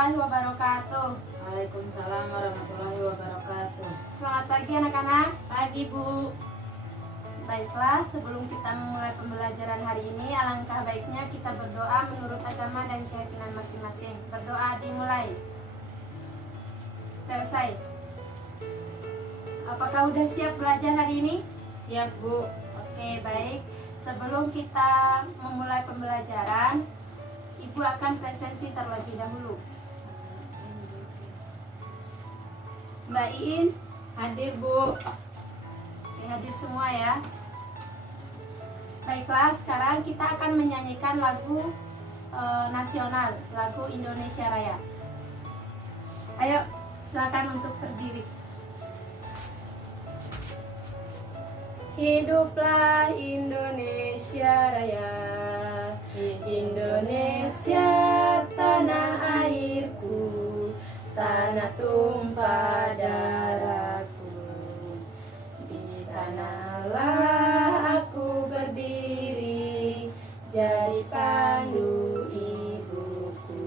warahmatullahi wabarakatuh. Waalaikumsalam warahmatullahi wabarakatuh. Selamat pagi anak-anak. Pagi Bu. Baiklah, sebelum kita memulai pembelajaran hari ini, alangkah baiknya kita berdoa menurut agama dan keyakinan masing-masing. Berdoa dimulai. Selesai. Apakah udah siap belajar hari ini? Siap Bu. Oke, baik. Sebelum kita memulai pembelajaran, Ibu akan presensi terlebih dahulu. Mbak Iin Hadir Bu. Oke, hadir semua ya. Baiklah, sekarang kita akan menyanyikan lagu nasional, lagu Indonesia Raya. Ayo, silakan untuk berdiri. Hiduplah Indonesia Raya, Indonesia tanah airku, tanah tumpah darahku. Di sanalah aku berdiri, jadi pandu ibuku.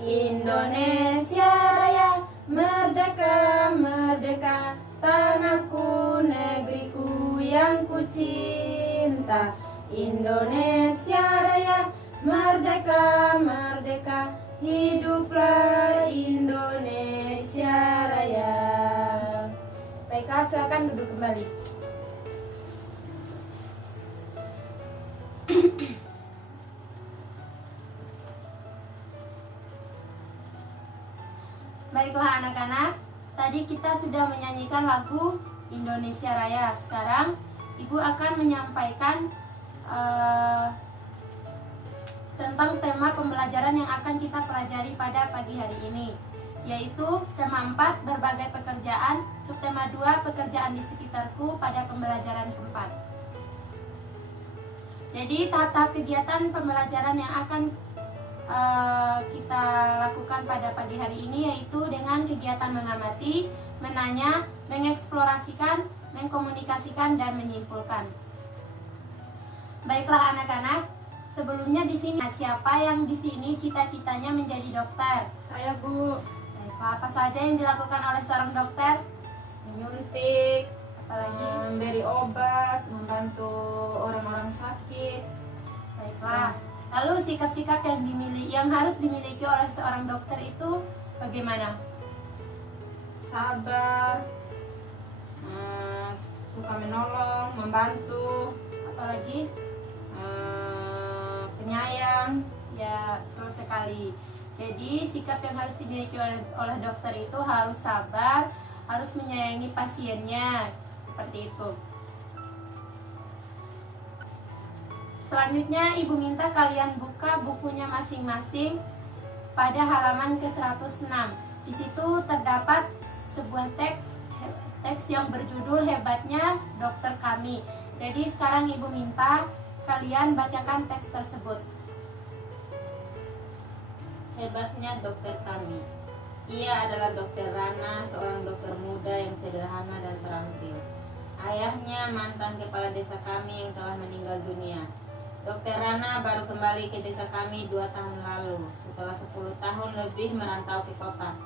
Indonesia Raya, merdeka, merdeka, tanahku, negeriku yang ku cinta. Indonesia Raya, merdeka, merdeka, hiduplah Indonesia Raya. Baiklah, silakan duduk kembali. Baiklah anak-anak, tadi kita sudah menyanyikan lagu Indonesia Raya. Sekarang Ibu akan menyampaikan tentang tema pembelajaran yang akan kita pelajari pada pagi hari ini, yaitu tema 4, berbagai pekerjaan, subtema 2, pekerjaan di sekitarku pada pembelajaran keempat. Jadi tahap-tahap kegiatan pembelajaran yang akan kita lakukan pada pagi hari ini yaitu dengan kegiatan mengamati, menanya, mengeksplorasikan, mengkomunikasikan, dan menyimpulkan. Baiklah anak-anak, sebelumnya di sini siapa yang di sini cita-citanya menjadi dokter? Saya Bu. Baiklah, apa saja yang dilakukan oleh seorang dokter? Menyuntik, Apalagi? memberi obat, membantu orang-orang sakit. Baiklah. Lalu sikap-sikap yang harus dimiliki oleh seorang dokter itu bagaimana? Sabar, suka menolong, membantu, Apalagi? penyayang. Ya, betul sekali. Jadi sikap yang harus dimiliki oleh dokter itu harus sabar, harus menyayangi pasiennya, seperti itu. Selanjutnya Ibu minta kalian buka bukunya masing-masing pada halaman ke-106. Di situ terdapat sebuah teks yang berjudul Hebatnya Dokter Kami. Jadi sekarang Ibu minta kalian bacakan teks tersebut. Hebatnya dokter kami. Ia adalah Dokter Rana, seorang dokter muda yang sederhana dan terampil. Ayahnya mantan kepala desa kami yang telah meninggal dunia. Dokter Rana baru kembali ke desa kami 2 tahun lalu, setelah 10 tahun lebih merantau ke kota.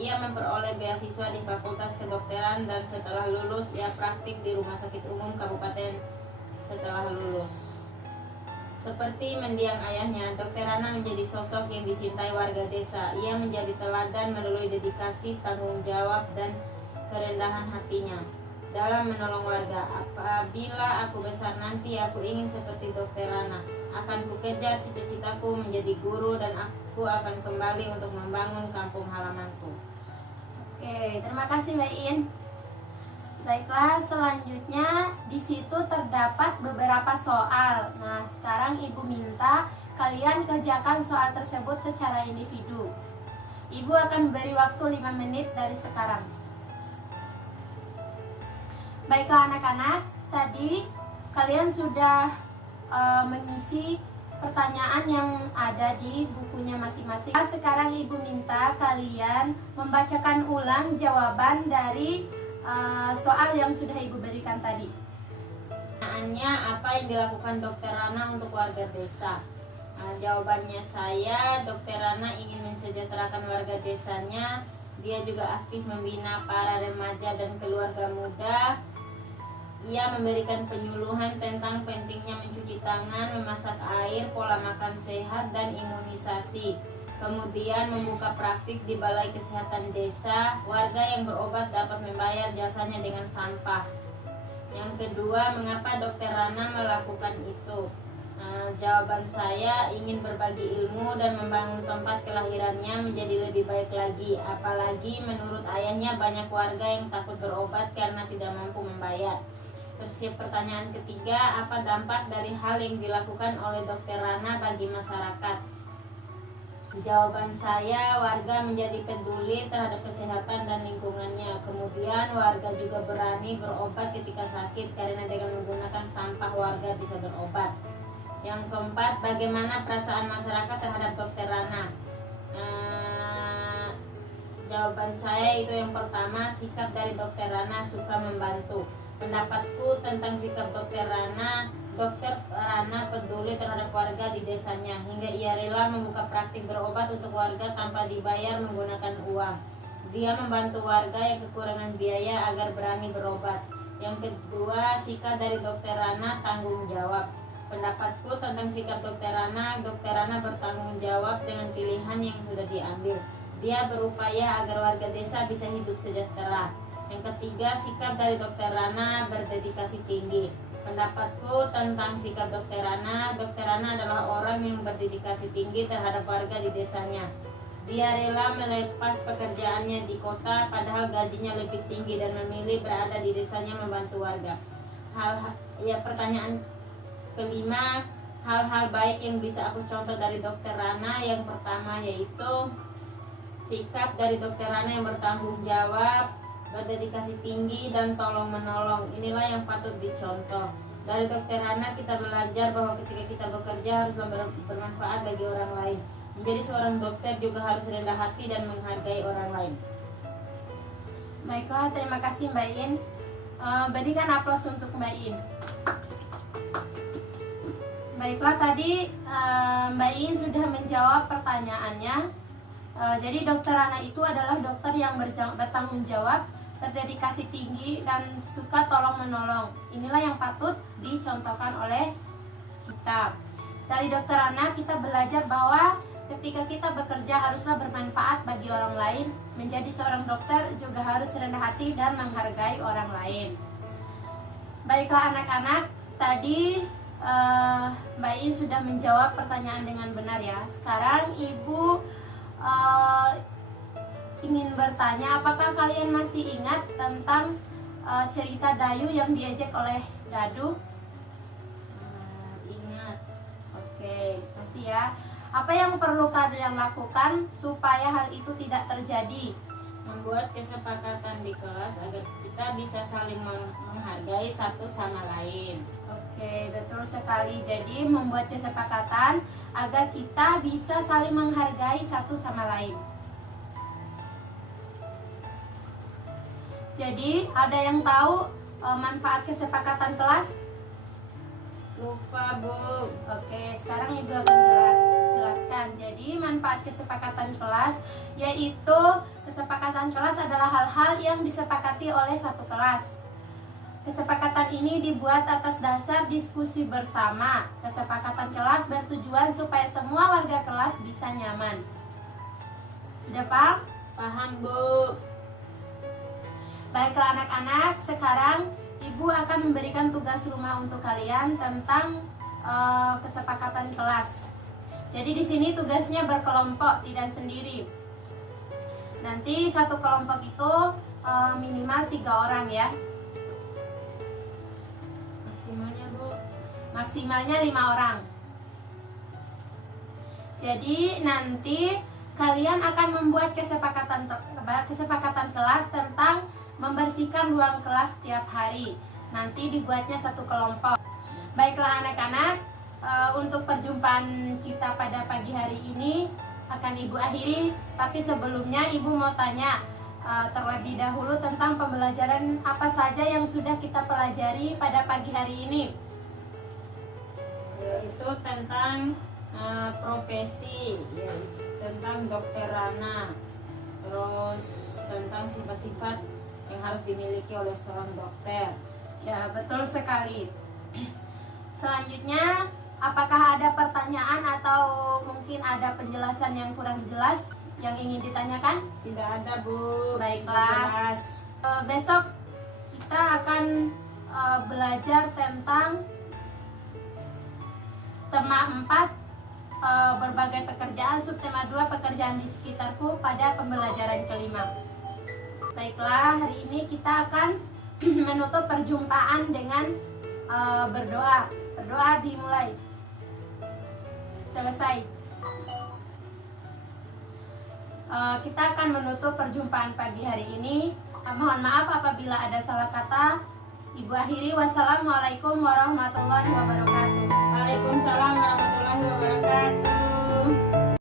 Ia memperoleh beasiswa di Fakultas Kedokteran dan setelah lulus ia praktik di Rumah Sakit Umum Kabupaten setelah lulus. Seperti mendiang ayahnya, Dokter Rana menjadi sosok yang dicintai warga desa. Ia menjadi teladan melalui dedikasi, tanggung jawab, dan kerendahan hatinya dalam menolong warga. Apabila aku besar nanti, aku ingin seperti Dokter Rana. Akan kukejar cita-citaku menjadi guru dan aku akan kembali untuk membangun kampung halamanku. Oke, terima kasih Mbak In. Baiklah, selanjutnya di situ terdapat beberapa soal. Nah, sekarang Ibu minta kalian kerjakan soal tersebut secara individu. Ibu akan beri waktu 5 menit dari sekarang. Baiklah anak-anak, tadi kalian sudah mengisi pertanyaan yang ada di bukunya masing-masing. Sekarang Ibu minta kalian membacakan ulang jawaban dari soal yang sudah Ibu berikan tadi. Pertanyaannya, apa yang dilakukan Dokter Rana untuk warga desa? Jawabannya saya, Dokter Rana ingin mensejahterakan warga desanya. Dia juga aktif membina para remaja dan keluarga muda. Ia memberikan penyuluhan tentang pentingnya mencuci tangan, memasak air, pola makan sehat, dan imunisasi. Kemudian membuka praktik di Balai Kesehatan Desa. Warga yang berobat dapat membayar jasanya dengan sampah. Yang kedua, mengapa Dokter Rana melakukan itu? Jawaban saya, ingin berbagi ilmu dan membangun tempat kelahirannya menjadi lebih baik lagi. Apalagi menurut ayahnya banyak warga yang takut berobat karena tidak mampu membayar. Terus pertanyaan ketiga, apa dampak dari hal yang dilakukan oleh Dokter Rana bagi masyarakat? Jawaban saya, warga menjadi peduli terhadap kesehatan dan lingkungannya. Kemudian warga juga berani berobat ketika sakit karena dengan menggunakan sampah warga bisa berobat. Yang keempat, bagaimana perasaan masyarakat terhadap Dokter Rana? Jawaban saya itu yang pertama, sikap dari Dokter Rana suka membantu. Pendapatku tentang sikap Dokter Rana peduli terhadap warga di desanya hingga ia rela membuka praktik berobat untuk warga tanpa dibayar menggunakan uang. Dia membantu warga yang kekurangan biaya agar berani berobat. Yang kedua, sikap dari Dokter Rana tanggung jawab. Pendapatku tentang sikap Dokter Rana bertanggung jawab dengan pilihan yang sudah diambil. Dia berupaya agar warga desa bisa hidup sejahtera. Yang ketiga, sikap dari Dokter Rana berdedikasi tinggi. Pendapatku tentang sikap Dokter Rana adalah orang yang berdedikasi tinggi terhadap warga di desanya. Dia rela melepas pekerjaannya di kota padahal gajinya lebih tinggi dan memilih berada di desanya membantu warga. Pertanyaan kelima, hal-hal baik yang bisa aku contoh dari Dokter Rana. Yang pertama yaitu sikap dari Dokter Rana yang bertanggung jawab, berdedikasi tinggi, dan tolong menolong. Inilah yang patut dicontoh. Dari Dokter Rana kita belajar bahwa ketika kita bekerja harus bermanfaat bagi orang lain. Menjadi seorang dokter juga harus rendah hati dan menghargai orang lain. Baiklah, terima kasih Mbak In. Berikan aplaus untuk Mbak In. Baiklah, tadi Mbak In sudah menjawab pertanyaannya. Jadi Dokter Rana itu adalah dokter yang bertanggung jawab, berdedikasi tinggi, dan suka tolong menolong. Inilah yang patut dicontohkan oleh kita. Dari Dokter Rana kita belajar bahwa ketika kita bekerja haruslah bermanfaat bagi orang lain. Menjadi seorang dokter juga harus rendah hati dan menghargai orang lain. Baiklah anak-anak, tadi Mbak In sudah menjawab pertanyaan dengan benar ya. Sekarang Ibu ingin bertanya, apakah kalian masih ingat tentang cerita Dayu yang diejek oleh Dadu? Ingat. Oke, masih ya. Apa yang perlu kalian lakukan supaya hal itu tidak terjadi? Membuat kesepakatan di kelas agar kita bisa saling menghargai satu sama lain. Oke, betul sekali. Jadi membuat kesepakatan agar kita bisa saling menghargai satu sama lain. Jadi ada yang tahu manfaat kesepakatan kelas? Lupa, Bu. Oke, sekarang Ibu akan jelaskan. Jadi manfaat kesepakatan kelas yaitu kesepakatan kelas adalah hal-hal yang disepakati oleh satu kelas. Kesepakatan ini dibuat atas dasar diskusi bersama. Kesepakatan kelas bertujuan supaya semua warga kelas bisa nyaman. Sudah paham? Paham, Bu. Baiklah anak-anak, sekarang Ibu akan memberikan tugas rumah untuk kalian tentang kesepakatan kelas. Jadi di sini tugasnya berkelompok, tidak sendiri. Nanti satu kelompok itu minimal 3 orang ya. Maksimalnya, Bu? Maksimalnya 5 orang. Jadi nanti kalian akan membuat kesepakatan kelas tentang membersihkan ruang kelas setiap hari. Nanti dibuatnya satu kelompok. Baiklah anak-anak, untuk perjumpaan kita pada pagi hari ini akan Ibu akhiri. Tapi sebelumnya Ibu mau tanya terlebih dahulu tentang pembelajaran apa saja yang sudah kita pelajari pada pagi hari ini. Yaitu tentang Profesi ya, tentang dokter Rana, terus tentang sifat-sifat yang harus dimiliki oleh seorang dokter. Ya, betul sekali. Selanjutnya, apakah ada pertanyaan atau mungkin ada penjelasan yang kurang jelas yang ingin ditanyakan? Tidak ada, Bu. Baiklah. Sudah jelas. Besok kita akan belajar tentang tema 4, berbagai pekerjaan, subtema 2, pekerjaan di sekitarku pada pembelajaran kelima. Baiklah, hari ini kita akan menutup perjumpaan dengan berdoa. Berdoa dimulai. Selesai. Kita akan menutup perjumpaan pagi hari ini. Mohon maaf apabila ada salah kata. Ibu akhiri, wassalamualaikum warahmatullahi wabarakatuh. Waalaikumsalam warahmatullahi wabarakatuh.